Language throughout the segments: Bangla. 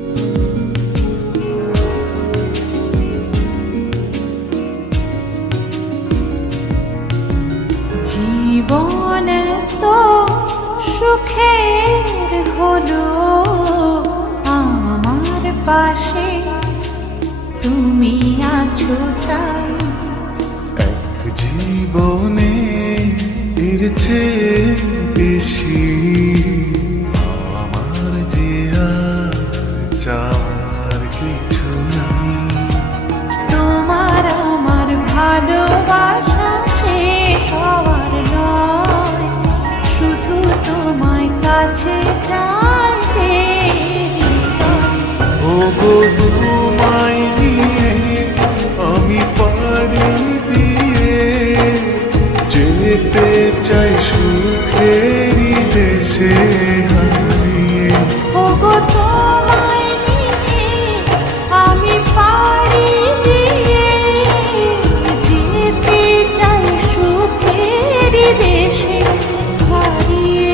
জীবন তো সুখের হলো আমার পাশে তুমি আছো তাই। এক জীবনে এর চেয়ে বেশি আমার যে আর চাওয়ার কিছু নাই। তোমার আমার ভালোবাসা শেষ হওয়ার নয়, শুধু তোমায় কাছে চাইতে। ওগো তোমায় নিয়ে আমি পাড়ি দিয়ে যেতে চাই সুখেরই দেশে হারিয়ে। ওগো তোমায় নিয়ে আমি পাড়ি দিয়ে যেতে চাই সুখের দেশে হারিয়ে।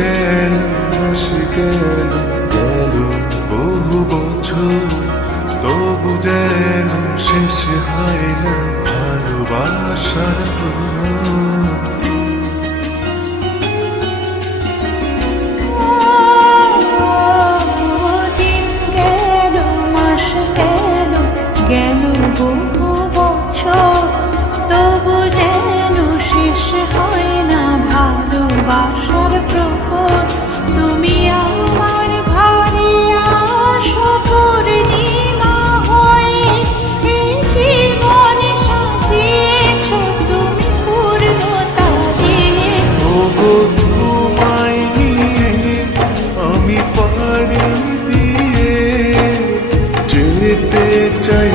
গেল মাস গেল গেল বহু বছর, তবু যেন শেষ হয় না ভালোবাসার প্রহর। দিন গেল মাস গেল গেল বহু বছর, তবু যেন শেষ হয় না ভালোবাসার প্রহর। তুমি আমার ঘরে আসো পূর্ণিমা হয়ে, এই জীবনে সাজিয়েছ তুমি পূর্ণতা দিয়ে। ওগো তোমায় নিয়ে আমি পাড়ি দিয়ে যেতে চাই